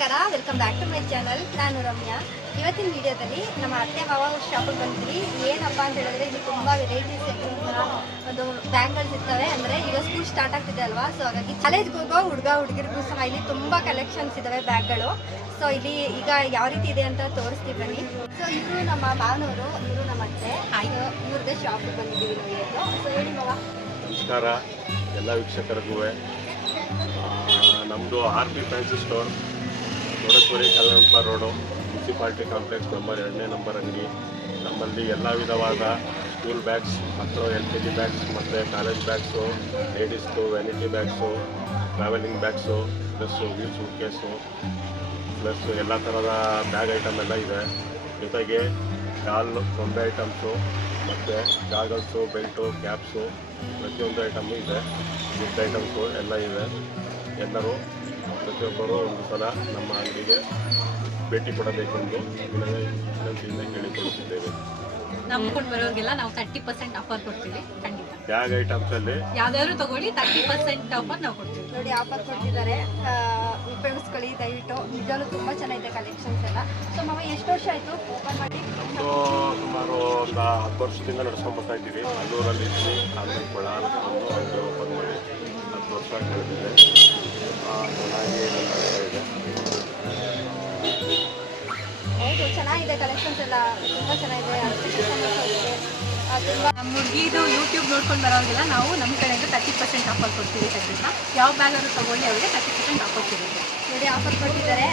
ನಮಸ್ಕಾರ, welcome back to my channel. ನಾನು ರಮ್ಯಾ. ಇವತ್ತಿನ ವಿಡಿಯೋದಲ್ಲಿ ನಮ್ಮ ಅತ್ತೆ ಮಾವ ಶಾಪಿಗೆ ಬಂದ್ವಿ. ಏನಪ್ಪ ಅಂತ ಹೇಳಿದ್ರೆ ಇಲ್ಲಿ ತುಂಬ ವೆರೈಟೀಸ್ ಒಂದು ಬ್ಯಾಂಗಲ್ಸ್ ಇರ್ತವೆ. ಅಂದರೆ ಈಗ ಸ್ಕೂಲ್ ಸ್ಟಾರ್ಟ್ ಆಗ್ತಿದೆ ಅಲ್ವಾ, ಸೊ ಹಾಗಾಗಿ ಕಾಲೇಜ್ಗೆ ಹೋಗೋ ಹುಡುಗರಿಗೂ ಸಹ ಇಲ್ಲಿ ತುಂಬ ಕಲೆಕ್ಷನ್ಸ್ ಇದ್ದಾವೆ ಬ್ಯಾಗ್ಗಳು. ಸೊ ಇಲ್ಲಿ ಈಗ ಯಾವ ರೀತಿ ಇದೆ ಅಂತ ತೋರಿಸ್ತೀವಿ ಬನ್ನಿ. ಸೊ ಇವರು ನಮ್ಮ ಮಾವನವರು, ಇವರು ನಮ್ಮ ಅತ್ತೆ. ಇವ್ರದ್ದೇ ಶಾಪಿಗೆ ಬಂದಿದ್ದೀವಿ ನಾವು ಇವತ್ತು. ಸೊ ಹೇಳಿ ಮಾವ. ನಮಸ್ಕಾರ ಎಲ್ಲ ವೀಕ್ಷಕರಿಗೂ. ನಮ್ಮದು RP ಫ್ಯಾನ್ಸಿ ಸ್ಟೋರ್, ದೊಡ್ಡಸ್ವರಿ Kalyanappa road, municipality complex number 2ನೇ ನಂಬರ್ ಅಂಗಡಿ. ನಮ್ಮಲ್ಲಿ ಎಲ್ಲ ವಿಧವಾದ ಸ್ಕೂಲ್ ಬ್ಯಾಗ್ಸ್, ಮಕ್ಕಳು LKG ಬ್ಯಾಗ್ಸ್ ಮತ್ತು ಕಾಲೇಜ್ ಬ್ಯಾಗ್ಸು, ಲೇಡೀಸ್ದು vanity bags, travelling bags, plus wheel suitcase, plus ಎಲ್ಲ ಥರದ ಬ್ಯಾಗ್ ಐಟಮ್ ಎಲ್ಲ ಇದೆ. ಜೊತೆಗೆ ಶಾಲು, ಗೊಂಬೆ ಐಟಮ್ಸು ಮತ್ತು ಗಾಗಲ್ಸು, ಬೆಲ್ಟು, ಕ್ಯಾಪ್ಸು, ಪ್ರತಿಯೊಂದು ಐಟಮು ಇದೆ. ಗಿಫ್ಟ್ ಐಟಮ್ಸು ಎಲ್ಲ ಇದೆ. ಎಲ್ಲರೂ ಪ್ರತಿಯೊಬ್ಬರು ಒಂದು ಸಲ ನಮ್ಮ ಅಂಗಡಿಗೆ ಭೇಟಿ ಕೊಡಬೇಕೆಂದು ವಿನಂತಿಯಿಂದ ಕೇಳಿಕೊಳ್ಳುತ್ತಿದ್ದೇವೆ. ನಂಬ್ಕೊಂಡು ಬರೋರಿಗೆಲ್ಲ ನಾವು 30% ಆಫರ್ ಕೊಡ್ತೀವಿ. ಖಂಡಿತ ಬ್ಯಾಗ್ ಐಟಮ್ಸಲ್ಲಿ ಯಾವ್ದಾದ್ರು ತಗೊಳ್ಳಿ, 30% ಆಫರ್ ನಾವು ಕೊಡ್ತೀವಿ. ನೋಡಿ ಆಫರ್ ಕೊಟ್ಟಿದ್ದಾರೆ, ಉಪಯೋಗಿಸ್ಕೊಳ್ಳಿ ದಯವಿಟ್ಟು. ನಿಜವೂ ತುಂಬ ಚೆನ್ನಾಗಿದೆ ಕಲೆಕ್ಷನ್ಸ್ ಎಲ್ಲ. ಸೊ ಮಾವ ಎಷ್ಟು ವರ್ಷ ಆಯಿತು ಓಪನ್ ಮಾಡಿ? ನಮ್ಮದು ಸುಮಾರು ಒಂದು 10 ವರ್ಷದಿಂದ ನಡೆಸ್ಕೊಂಡ್ಬರ್ತಾ ಇದ್ದೀವಿ. ಅಲ್ಲೂರಲ್ಲಿ ಇದ್ವಿ, ಆಮೇಲೆ ಕೊಳಾಲ್ ಅಂಗಡಿ ಓಪನ್ ಮಾಡಿ 10 ವರ್ಷ ನಡೆದಿದೆ. ಚೆನ್ನಾಗಿ ಇದೆ. ಹೌದು, ಚೆನ್ನಾಗಿದೆ ಕಲೆಕ್ಷನ್ಸ್ ಎಲ್ಲ, ತುಂಬ ಚೆನ್ನಾಗಿದೆ. ನಮ್ಮ ಹುಡುಗಿದು ಯೂಟ್ಯೂಬ್ ನೋಡ್ಕೊಂಡು ಬರೋರಿಗೆಲ್ಲ ನಾವು ನಮ್ಮ ಕಡೆಯಿಂದ 30% ಆಫರ್ ಕೊಡ್ತೀವಿ. ಖಂಡಿತ ಯಾವ ಬ್ಯಾಗಾದ್ರು ತಗೊಳ್ಳಿ, ಅವರಿಗೆ 30% ಆಫರ್ ಸಿಗುತ್ತೆ. ನೋಡಿ ಆಫರ್ ಕೊಟ್ಟಿದ್ದಾರೆ,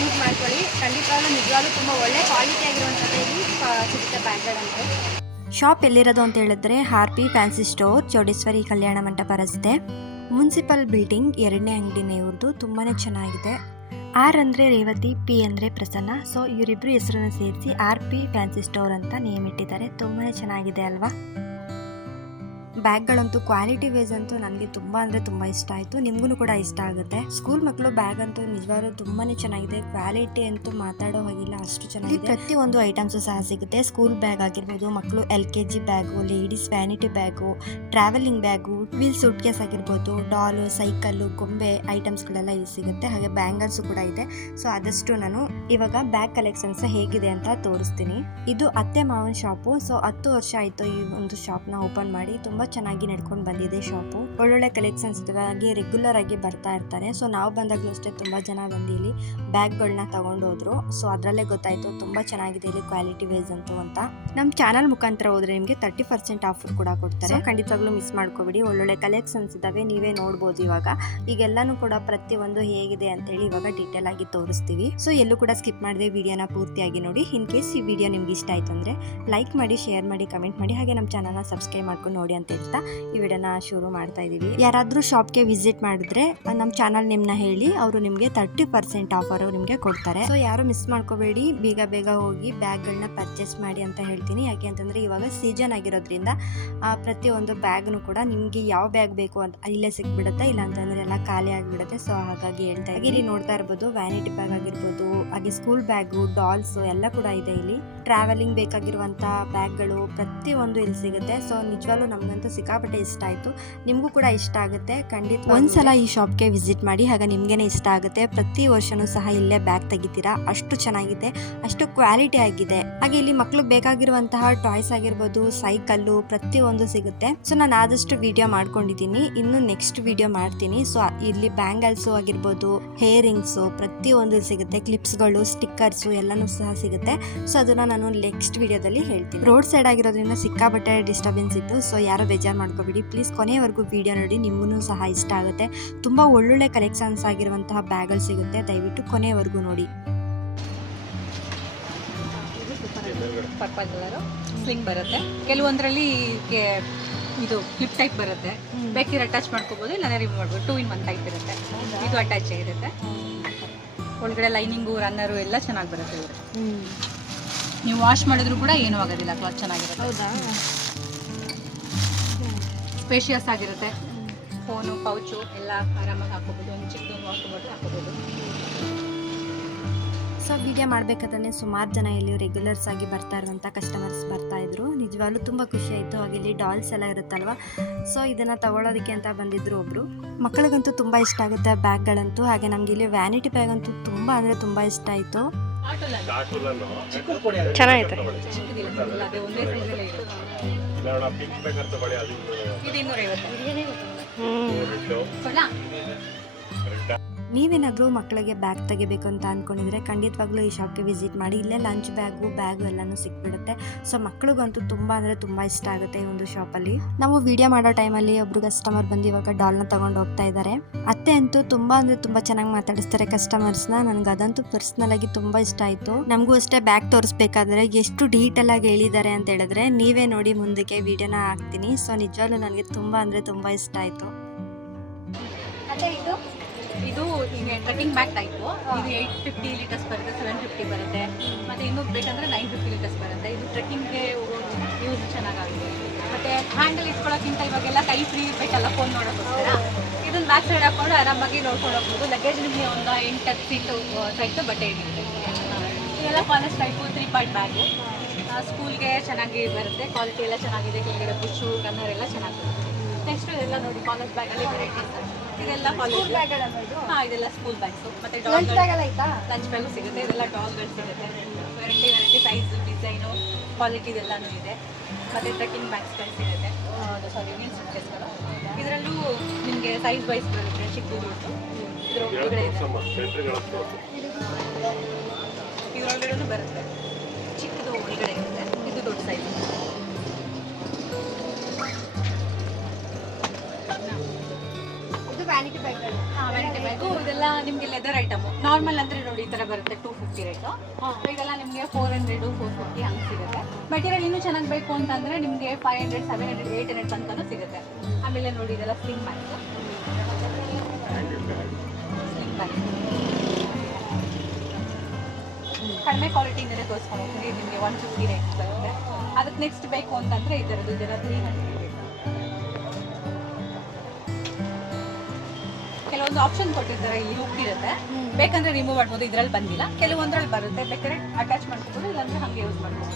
ಯೂಸ್ ಮಾಡ್ಕೊಳ್ಳಿ. ಖಂಡಿತವಾಗ್ಲೂ ನಿಜವಾಗ್ಲೂ ತುಂಬ ಒಳ್ಳೆ ಕ್ವಾಲಿಟಿ ಆಗಿರುವಂಥದ್ದು ಇಲ್ಲಿ ಸಿಗುತ್ತೆ ಬ್ಯಾಗ್ಗಳಂತೆ. ಶಾಪ್ ಎಲ್ಲಿರೋದು ಅಂತ ಹೇಳಿದ್ರೆ RP fancy store, Chowdeshwari Kalyana Mantapa ರಸ್ತೆ, ಮುನ್ಸಿಪಲ್ ಬಿಲ್ಡಿಂಗ್, 2ನೇ ಅಂಗಡಿನೇ ಇವ್ರದ್ದು. ತುಂಬಾ ಚೆನ್ನಾಗಿದೆ. R ಅಂದರೆ ರೇವತಿ, P ಅಂದರೆ ಪ್ರಸನ್ನ. ಸೊ ಇವರಿಬ್ಬರು ಹೆಸರನ್ನು ಸೇರಿಸಿ RP ಫ್ಯಾನ್ಸಿ ಸ್ಟೋರ್ ಅಂತ ನೇಮ್ ಇಟ್ಟಿದ್ದಾರೆ. ತುಂಬಾ ಚೆನ್ನಾಗಿದೆ ಅಲ್ವಾ? ಬ್ಯಾಗ್ಗಳಂತೂ ಕ್ವಾಲಿಟಿ ವೈಸ್ ಅಂತೂ ನನಗೆ ತುಂಬ ಅಂದರೆ ತುಂಬ ಇಷ್ಟ ಆಯಿತು. ನಿಮಗೂ ಕೂಡ ಇಷ್ಟ ಆಗುತ್ತೆ. ಸ್ಕೂಲ್ ಮಕ್ಕಳು ಬ್ಯಾಗ್ ಅಂತೂ ನಿಜವಾಗ್ಲೂ ತುಂಬಾ ಚೆನ್ನಾಗಿದೆ. ಕ್ವಾಲಿಟಿ ಅಂತೂ ಮಾತಾಡೋ ಹಾಗಿಲ್ಲ, ಅಷ್ಟು ಚೆನ್ನಾಗಿದೆ. ಪ್ರತಿಯೊಂದು ಐಟಮ್ಸು ಸಹ ಸಿಗುತ್ತೆ. ಸ್ಕೂಲ್ ಬ್ಯಾಗ್ ಆಗಿರ್ಬೋದು, ಮಕ್ಕಳು LKG bag, ladies vanity bag, travelling bag, wheel suitcase ಆಗಿರ್ಬೋದು, ಡಾಲು, ಸೈಕಲ್ಲು, ಗೊಂಬೆ ಐಟಮ್ಸ್ಗಳೆಲ್ಲ ಇಲ್ಲಿ ಸಿಗುತ್ತೆ. ಹಾಗೆ ಬ್ಯಾಂಗಲ್ಸು ಕೂಡ ಇದೆ. ಸೊ ಆದಷ್ಟು ನಾನು ಇವಾಗ ಬ್ಯಾಗ್ ಕಲೆಕ್ಷನ್ಸ್ ಹೇಗಿದೆ ಅಂತ ತೋರಿಸ್ತೀನಿ. ಇದು ಅತ್ತೆ ಮಾವನ ಶಾಪು. ಸೊ 10 ವರ್ಷ ಆಯಿತು ಈ ಒಂದು ಶಾಪ್ನ ಓಪನ್ ಮಾಡಿ. ತುಂಬ ಚೆನ್ನಾಗಿ ನಡ್ಕೊಂಡು ಬಂದಿದೆ ಶಾಪು. ಒಳ್ಳೊಳ್ಳೆ ಕಲೆಕ್ಷನ್ಸ್ ಇದಾವೆ. ಹಾಗೆ ರೆಗ್ಯುಲರ್ ಆಗಿ ಬರ್ತಾ ಇರ್ತಾರೆ. ಸೊ ನಾವು ಬಂದಾಗಲೂ ಅಷ್ಟೇ ತುಂಬ ಜನ ಬಂದು ಇಲ್ಲಿ ಬ್ಯಾಗ್ಗಳನ್ನ ತಗೊಂಡೋದ್ರು. ಸೊ ಅದರಲ್ಲೇ ಗೊತ್ತಾಯಿತು ತುಂಬ ಚೆನ್ನಾಗಿದೆ ಇಲ್ಲಿ ಕ್ವಾಲಿಟಿ ವೈಸ್ ಅಂತೂ ಅಂತ. ನಮ್ಮ ಚಾನಲ್ ಮುಖಾಂತರ ಹೋದ್ರೆ ನಿಮಗೆ 30% ಆಫರ್ ಕೂಡ ಕೊಡ್ತಾರೆ. ಖಂಡಿತವಾಗ್ಲೂ ಮಿಸ್ ಮಾಡ್ಕೋಬೇಡಿ. ಒಳ್ಳೊಳ್ಳೆ ಕಲೆಕ್ಷನ್ಸ್ ಇದಾವೆ, ನೀವೇ ನೋಡ್ಬೋದು. ಇವಾಗ ಈಗೆಲ್ಲಾನು ಕೂಡ ಪ್ರತಿಯೊಂದು ಹೇಗಿದೆ ಅಂತೇಳಿ ಇವಾಗ ಡೀಟೇಲ್ ಆಗಿ ತೋರಿಸ್ತೀವಿ. ಸೊ ಎಲ್ಲೂ ಕೂಡ ಸ್ಕಿಪ್ ಮಾಡದೆ ವಿಡಿಯೋನ ಪೂರ್ತಿಯಾಗಿ ನೋಡಿ. ಇನ್ ಕೇಸ್ ಈ ವಿಡಿಯೋ ನಿಮ್ಗೆ ಇಷ್ಟ ಆಯ್ತು ಅಂದರೆ ಲೈಕ್ ಮಾಡಿ, ಶೇರ್ ಮಾಡಿ, ಕಮೆಂಟ್ ಮಾಡಿ. ಹಾಗೆ ನಮ್ಮ ಚಾನಲ್ನ ಸಬ್ಸ್ಕ್ರೈಬ್ ಮಾಡ್ಕೊಂಡು ನೋಡಿ ಅಂತ ಹೇಳ್ತಾ ಈ ವಿಡಿಯೋನ ಶುರು ಮಾಡ್ತಾ ಇದೀವಿ. ಯಾರಾದ್ರೂ ಶಾಪ್ಗೆ ವಿಸಿಟ್ ಮಾಡಿದ್ರೆ ನಮ್ಮ ಚಾನಲ್ ನೇಮ್ನ ಹೇಳಿ, ಅವರು ನಿಮಗೆ 30% ಆಫರ್ ನಿಮಗೆ ಕೊಡ್ತಾರೆ. ಸೊ ಯಾರು ಮಿಸ್ ಮಾಡ್ಕೋಬೇಡಿ, ಬೇಗ ಹೋಗಿ ಬ್ಯಾಗ್ಗಳನ್ನ ಪರ್ಚೇಸ್ ಮಾಡಿ ಅಂತ ಹೇಳ್ತೀನಿ. ಯಾಕೆ ಅಂತಂದ್ರೆ ಇವಾಗ ಸೀಸನ್ ಆಗಿರೋದ್ರಿಂದ ಪ್ರತಿಯೊಂದು ಬ್ಯಾಗ್ನು ಕೂಡ ನಿಮ್ಗೆ ಯಾವ ಬ್ಯಾಗ್ ಬೇಕು ಅಂತ ಇಲ್ಲೇ ಸಿಕ್ಬಿಡುತ್ತೆ. ಇಲ್ಲ ಅಂತಂದ್ರೆ ಎಲ್ಲ ಖಾಲಿ ಆಗಿಬಿಡುತ್ತೆ. ಸೊ ಹಾಗಾಗಿ ಹೇಳ್ತಾ ಇದ್ದೀನಿ. ಇಲ್ಲಿ ನೋಡ್ತಾ ಇರ್ಬೋದು, ವ್ಯಾನಿಟಿ ಬ್ಯಾಗ್ ಆಗಿರ್ಬೋದು, ಹಾಗೆ ಸ್ಕೂಲ್ ಬ್ಯಾಗು, ಡಾಲ್ಸ್ ಎಲ್ಲ ಕೂಡ ಇದೆ ಇಲ್ಲಿ. ಟ್ರಾವೆಲಿಂಗ್ ಬೇಕಾಗಿರುವಂತ ಬ್ಯಾಗ್ಗಳು ಪ್ರತಿಯೊಂದು ಇಲ್ಲಿ ಸಿಗುತ್ತೆ. ಸೊ ನಿಜವಾಗ್ಲೂ ನಮ್ಗಂತೂ ಸಿಕ್ಕಾಪಟ್ಟೆ ಇಷ್ಟ ಆಯ್ತು. ನಿಮಗೂ ಕೂಡ ಇಷ್ಟ ಆಗುತ್ತೆ. ಖಂಡಿತ ಒಂದ್ಸಲ ಈ ಶಾಪ್ಗೆ ವಿಸಿಟ್ ಮಾಡಿ, ಆಗ ನಿಮ್ಗೇನೆ ಇಷ್ಟ ಆಗುತ್ತೆ. ಪ್ರತಿ ವರ್ಷನೂ ಸಹ ಇಲ್ಲೇ ಬ್ಯಾಗ್ ತೆಗಿತೀರಾ. ಅಷ್ಟು ಚೆನ್ನಾಗಿದೆ, ಅಷ್ಟು ಕ್ವಾಲಿಟಿ ಆಗಿದೆ. ಹಾಗೆ ಇಲ್ಲಿ ಮಕ್ಳಿಗೆ ಬೇಕಾಗಿರುವಂತಹ ಟಾಯ್ಸ್ ಆಗಿರ್ಬೋದು, ಸೈಕಲ್ಲು ಪ್ರತಿಯೊಂದು ಸಿಗುತ್ತೆ. ಸೊ ನಾನು ಆದಷ್ಟು ವಿಡಿಯೋ ಮಾಡ್ಕೊಂಡಿದ್ದೀನಿ, ಇನ್ನು ನೆಕ್ಸ್ಟ್ ವಿಡಿಯೋ ಮಾಡ್ತೀನಿ. ಸೊ ಇಲ್ಲಿ ಬ್ಯಾಂಗಲ್ಸು ಆಗಿರ್ಬೋದು, ಹೇರಿಂಗ್ಸು ಪ್ರತಿಯೊಂದು ಸಿಗುತ್ತೆ. ಕ್ಲಿಪ್ಸ್ಗಳು, ಸ್ಟಿಕ್ಕರ್ಸು ಎಲ್ಲನೂ ಸಹ ಸಿಗುತ್ತೆ. ಸೊ ಅದನ್ನ ನಾನು ನೆಕ್ಸ್ಟ್ ವಿಡಿಯೋದಲ್ಲಿ ಹೇಳ್ತೀನಿ. ರೋಡ್ ಸೈಡ್ ಆಗಿರೋದ್ರಿಂದ ಸಿಕ್ಕಾಪಟ್ಟೆ ಡಿಸ್ಟರ್ಬೆನ್ಸ್ ಇತ್ತು. ಸೊ ಯಾರು ಬೇಜಾರು ಮಾಡ್ಕೋಬೇಡಿ, ಪ್ಲೀಸ್ ಕೊನೆಯವರೆಗೂ ವಿಡಿಯೋ ನೋಡಿ, ನಿಮಗೂ ಸಹ ಇಷ್ಟ ಆಗುತ್ತೆ. ತುಂಬ ಒಳ್ಳೊಳ್ಳೆ ಕಲೆಕ್ಷನ್ಸ್ ಆಗಿರುವಂತಹ ಬ್ಯಾಗಲ್ ಸಿಗುತ್ತೆ. ದಯವಿಟ್ಟು ಕೊನೆಯವರೆಗೂ ನೋಡಿ. ಪರ್ಪಲ್ ಕಲರು ಸ್ಲಿಂಗ್ ಬರುತ್ತೆ. ಕೆಲವೊಂದರಲ್ಲಿ ಇದು ಕ್ಲಿಪ್ ಟೈಪ್ ಬರುತ್ತೆ. ಬೇಕಿದ್ರೆ ಅಟ್ಯಾಚ್ ಮಾಡ್ಕೋಬಹುದು, ಇಲ್ಲಾಂದ್ರೆ ರಿಮೂವ್ ಮಾಡ್ಬೋದು. 2 in 1 ಟೈಪ್ ಇರುತ್ತೆ. ಇದು ಅಟ್ಯಾಚ್ ಆಗಿರುತ್ತೆ. ಒಳಗಡೆ ಲೈನಿಂಗು, ರನ್ನರು ಎಲ್ಲ ಚೆನ್ನಾಗಿ ಬರುತ್ತೆ. ಇವರು ನೀವು ವಾಶ್ ಮಾಡಿದ್ರು ಕೂಡ ಏನೂ ಆಗೋದಿಲ್ಲ. ಕ್ಲಾತ್ ಚೆನ್ನಾಗಿರುತ್ತೆ. ಹೌದಾ? ಸ್ಪೇಷಿಯಸ್ ಆಗಿರುತ್ತೆ. ಫೋನು, ಪೌಚು ಎಲ್ಲ ಆರಾಮಾಗಿ ಹಾಕೋಬಹುದು. ಒಂದು ಚಿಕ್ಕದೊಂದು ವಾಟರ್ ಬಾಟಲ್ ಹಾಕೋಬಹುದು. ಸೊ ವಿಡಿಯೋ ಮಾಡಬೇಕಾದ್ರೆ ಸುಮಾರು ಜನ ಇಲ್ಲಿ ರೆಗ್ಯುಲರ್ಸ್ ಆಗಿ ಬರ್ತಾ ಇರುವಂಥ ಕಸ್ಟಮರ್ಸ್ ಬರ್ತಾ ಇದ್ರು. ನಿಜವಾಗ್ಲೂ ತುಂಬ ಖುಷಿ ಆಯಿತು. ಹಾಗೆ ಇಲ್ಲಿ ಡಾಲ್ಸ್ ಎಲ್ಲ ಇರುತ್ತಲ್ವ, ಸೊ ಇದನ್ನು ತಗೊಳ್ಳೋದಕ್ಕೆ ಅಂತ ಬಂದಿದ್ರು ಒಬ್ಬರು. ಮಕ್ಕಳಿಗಂತೂ ತುಂಬ ಇಷ್ಟ ಆಗುತ್ತೆ ಬ್ಯಾಗ್ಗಳಂತೂ. ಹಾಗೆ ನಮಗೆ ಇಲ್ಲಿ ವ್ಯಾನಿಟಿ ಬ್ಯಾಗ್ ಅಂತೂ ತುಂಬ ಅಂದರೆ ತುಂಬ ಇಷ್ಟ ಆಯಿತು. ಚೆನ್ನಾಗೈತೆ. ಇದು 250. ನೀವೇನಾದರೂ ಮಕ್ಕಳಿಗೆ ಬ್ಯಾಗ್ ತೆಗಿಬೇಕು ಅಂತ ಅಂದ್ಕೊಂಡಿದ್ರೆ ಖಂಡಿತವಾಗ್ಲೂ ಈ ಶಾಪ್ಗೆ ವಿಸಿಟ್ ಮಾಡಿ. ಇಲ್ಲೇ ಲಂಚ್ ಬ್ಯಾಗು ಎಲ್ಲನೂ ಸಿಕ್ಬಿಡುತ್ತೆ. ಸೊ ಮಕ್ಕಳಿಗಂತೂ ತುಂಬ ಅಂದರೆ ತುಂಬ ಇಷ್ಟ ಆಗುತ್ತೆ ಈ ಒಂದು ಶಾಪಲ್ಲಿ. ನಾವು ವಿಡಿಯೋ ಮಾಡೋ ಟೈಮಲ್ಲಿ ಒಬ್ರು ಕಸ್ಟಮರ್ ಬಂದು ಇವಾಗ ಡಾಲ್ನ ತೊಗೊಂಡು ಹೋಗ್ತಾ ಇದ್ದಾರೆ. ಅತ್ತೆ ಅಂತೂ ತುಂಬ ಅಂದರೆ ತುಂಬ ಚೆನ್ನಾಗಿ ಮಾತಾಡಿಸ್ತಾರೆ ಕಸ್ಟಮರ್ಸ್ನ. ನನಗೆ ಅದಂತೂ ಪರ್ಸ್ನಲ್ ಆಗಿ ತುಂಬ ಇಷ್ಟ ಆಯಿತು. ನಮಗೂ ಅಷ್ಟೇ ಬ್ಯಾಗ್ ತೋರಿಸ್ಬೇಕಾದ್ರೆ ಎಷ್ಟು ಡೀಟೇಲ್ ಆಗಿ ಹೇಳಿದ್ದಾರೆ ಅಂತ ಹೇಳಿದ್ರೆ ನೀವೇ ನೋಡಿ ಮುಂದಕ್ಕೆ ವಿಡಿಯೋನ ಹಾಕ್ತೀನಿ. ಸೊ ನಿಜವಾಗ್ಲೂ ನನಗೆ ತುಂಬ ಅಂದರೆ ತುಂಬ ಇಷ್ಟ ಆಯಿತು. ಅದೇ ಇದು ಈಗ ಟ್ರೆಕ್ಕಿಂಗ್ ಬ್ಯಾಗ್ ಟೈಪು. ಇದು 850 ಲೀಟರ್ಸ್ ಬರುತ್ತೆ, 750 ಬರುತ್ತೆ, ಮತ್ತು ಇನ್ನೂ ಬೇಕಂದರೆ 950 ಲೀಟರ್ಸ್ ಬರುತ್ತೆ. ಇದು ಟ್ರೆಕ್ಕಿಂಗ್ಗೆ ಯೂಸ್ ಚೆನ್ನಾಗಾಗುತ್ತೆ. ಮತ್ತು ಹ್ಯಾಂಡಲ್ ಇಟ್ಕೊಳ್ಳೋಕ್ಕಿಂತ ಇವಾಗೆಲ್ಲ ಕೈ ಫ್ರೀ ಇರಬೇಕಲ್ಲ ಫೋನ್ ನೋಡೋಕ್ಕೋಸ್ಕರ ಇದನ್ನು ಬ್ಯಾಕ್ ಸೈಡ್ ಹಾಕ್ಕೊಂಡು ಆರಾಮಾಗಿ ನೋಡ್ಕೊಂಡು ಹೋಗ್ಬೋದು. ಲಗೇಜ್ ನಿಮಗೆ ಒಂದು 8-10 ಸೀಟು ಸೈಟು ಬಟ್ಟೆ ಹಿಡಿಯುತ್ತೆ. ಇದೆಲ್ಲ ಕಾಲೇಜ್ ಟೈಪು 3 ಪಾರ್ಟ್ ಬ್ಯಾಗು. ಸ್ಕೂಲ್ಗೆ ಚೆನ್ನಾಗಿ ಬರುತ್ತೆ, ಕ್ವಾಲಿಟಿ ಎಲ್ಲ ಚೆನ್ನಾಗಿದೆ. ಕೆಳಗಡೆ ಪುಚ್ಚು ಕನ್ನರ್ ಎಲ್ಲ ಚೆನ್ನಾಗಿ ಬರುತ್ತೆ. ನೆಕ್ಸ್ಟ್ ಇದೆಲ್ಲ ನೋಡಿ ಕಾಲೇಜ್ ಬ್ಯಾಗಲ್ಲಿ ವೆರೈಟೀಸ್. ಇದೆಲ್ಲ ಕಾಲೇಜ್ ಬ್ಯಾಗ್. ಹಾಂ, ಇದೆಲ್ಲ ಸ್ಕೂಲ್ ಬ್ಯಾಗ್ಸು. ಮತ್ತು ಲಂಚ್ ಬ್ಯಾಗ್ ಎಲ್ಲ ಐತಾ? ಲಂಚ್ ಬ್ಯಾಗು ಸಿಗುತ್ತೆ. ಇದೆಲ್ಲ ಡಾಲ್ಗಳು ಸಿಗುತ್ತೆ. ವೆರೈಟಿ ಸೈಜು, ಡಿಸೈನು, ಕ್ವಾಲಿಟಿ ಇದೆಲ್ಲನೂ ಇದೆ. ಮತ್ತು ಟ್ರೆಕ್ಕಿಂಗ್ ಬ್ಯಾಗ್ಸ್ಗಳು ಸಿಗುತ್ತೆ. ಮೀನ್ಸ್ ಸೂಟ್ಕೇಸ್ಗಳು. ಇದರಲ್ಲೂ ನಿಮಗೆ ಸೈಜ್ ವೈಸ್ ಬರುತ್ತೆ. ಚಿಕ್ಕದು ಇದ್ರ ಒಳಗಡೆ ಇದೆ. ಇದರೊಳಗಡೆ ಬರುತ್ತೆ. ಚಿಕ್ಕದು ಒಳಗಡೆ ಇರುತ್ತೆ. ಇದು ದೊಡ್ಡ ಸೈಜ್. ವ್ಯಾನಿಟಿ ಬ್ಯಾಗ್ಗಳು. ವ್ಯಾನಿಟಿ ಬ್ಯಾಗು ಇದೆಲ್ಲ ನಿಮಗೆ ಲೆದರ್ ಐಟಮು. ನಾರ್ಮಲ್ ಅಂದರೆ ನೋಡಿ ಈ ಥರ ಬರುತ್ತೆ 250 ರೇಟು. ಇದೆಲ್ಲ ನಿಮಗೆ 400, 450 ಹಂಗೆ ಸಿಗುತ್ತೆ. ಮೆಟೀರಿಯಲ್ ಇನ್ನೂ ಚೆನ್ನಾಗಿ ಬೇಕು ಅಂತಂದರೆ ನಿಮಗೆ 500, 700, 800 ತನಕನೂ ಸಿಗುತ್ತೆ. ಆಮೇಲೆ ನೋಡಿ ಇದೆಲ್ಲ ಸ್ಲಿಂಗ್ ಬ್ಯಾಗ್. ಕಡಿಮೆ ಕ್ವಾಲಿಟಿಯಿಂದಲೇ ತೋರಿಸ್ಕೊಂಡು ಹೋಗ್ತೀವಿ. ನಿಮಗೆ 150 ರೇಟ್ ಬರುತ್ತೆ. ಅದಕ್ಕೆ ನೆಕ್ಸ್ಟ್ ಬೇಕು ಅಂತಂದರೆ ಇದರದ್ದು 300 ಬೇಕು. ಕೆಲವೊಂದು ಆಪ್ಷನ್ ಕೊಟ್ಟಿರ್ತಾರೆ, ಇಲ್ಲಿ ಹುಕ್ ಇರುತ್ತೆ, ಬೇಕಂದ್ರೆ ರಿಮೂವ್ ಮಾಡ್ಬೋದು. ಇದರಲ್ಲಿ ಬಂದಿಲ್ಲ, ಕೆಲವೊಂದ್ರಲ್ಲಿ ಬರುತ್ತೆ. ಬೇಕಾದ್ರೆ ಅಟ್ಯಾಚ್ ಮಾಡ್ಬೋದು, ಇಲ್ಲಾಂದ್ರೆ ಹಾಗೆ ಯೂಸ್ ಮಾಡ್ಬೋದು.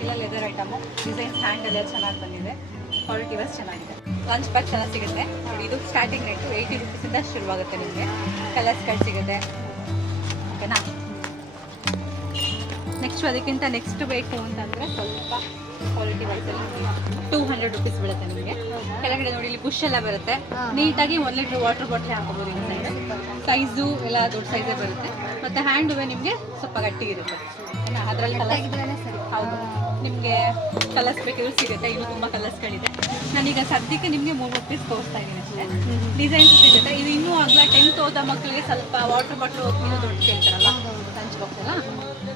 ಇಲ್ಲ ಲೆದರ್ ಐಟಮು, ಡಿಸೈನ್ಸ್ ಹ್ಯಾಂಡಲ್ ಎಲ್ಲ ಚೆನ್ನಾಗಿ ಬಂದಿದೆ. ಕ್ವಾಲಿಟಿ ವೈಸ್ ಚೆನ್ನಾಗಿದೆ. ಲಂಚ್ ಬ್ಯಾಗ್ ಚೆನ್ನಾಗಿ ಸಿಗುತ್ತೆ. ಇದು ಸ್ಟಾರ್ಟಿಂಗ್ ರೇಟು 80 ರೂಪೀಸಿಂದ ಶುರುವಾಗುತ್ತೆ. ನಿಮಗೆ ಕಲರ್ಸ್ಗಳು ಸಿಗುತ್ತೆ. ಓಕೆನಾ? ಅದಕ್ಕಿಂತ ನೆಕ್ಸ್ಟ್ ಬೇಕು ಅಂತಂದರೆ ಸ್ವಲ್ಪ ಕ್ವಾಲಿಟಿ ವೈಸಲ್ಲಿ 200 ರೂಪೀಸ್ ಬೀಳುತ್ತೆ ನಿಮಗೆ. ಕೆಳಗಡೆ ನೋಡಿ ಇಲ್ಲಿ ಬುಷ್ ಎಲ್ಲ ಬರುತ್ತೆ. ನೀಟಾಗಿ 1 ಲೀಟ್ರ್ ವಾಟರ್ ಬಾಟ್ಲ್ ಹಾಕೋಬೋದು. ಈ ಸೈಜು ಎಲ್ಲ ದೊಡ್ಡ ಸೈಜೇ ಬರುತ್ತೆ. ಮತ್ತು ಹ್ಯಾಂಡುವೆ ನಿಮಗೆ ಸ್ವಲ್ಪ ಗಟ್ಟಿ ಇರುತ್ತೆ. ಅದರಲ್ಲಿ ಹೌದು, ನಿಮಗೆ ಕಲರ್ಸ್ ಬೇಕಿದ್ರು ಸಿಗುತ್ತೆ. ಇನ್ನೂ ತುಂಬ ಕಲರ್ಸ್ಗಳಿದೆ. ನಾನೀಗ ಸದ್ಯಕ್ಕೆ ನಿಮಗೆ 3 ಪೀಸ್ ತೋರಿಸ್ತಾ ಇದ್ದೀನಿ ಅಷ್ಟೇ. ಡಿಸೈನ್ಸ್ ಸಿಗುತ್ತೆ. ಇದು ಇನ್ನೂ ಆಗಲ 10th ಓದೋ ಮಕ್ಕಳಿಗೆ ಸ್ವಲ್ಪ ವಾಟರ್ ಬಾಟ್ಲು ಇನ್ನೂ ದೊಡ್ಡ ಕೇಳ್ತಾರಲ್ಲ, ಲಂಚ್ ಬಾಕ್ಸ್ ಎಲ್ಲ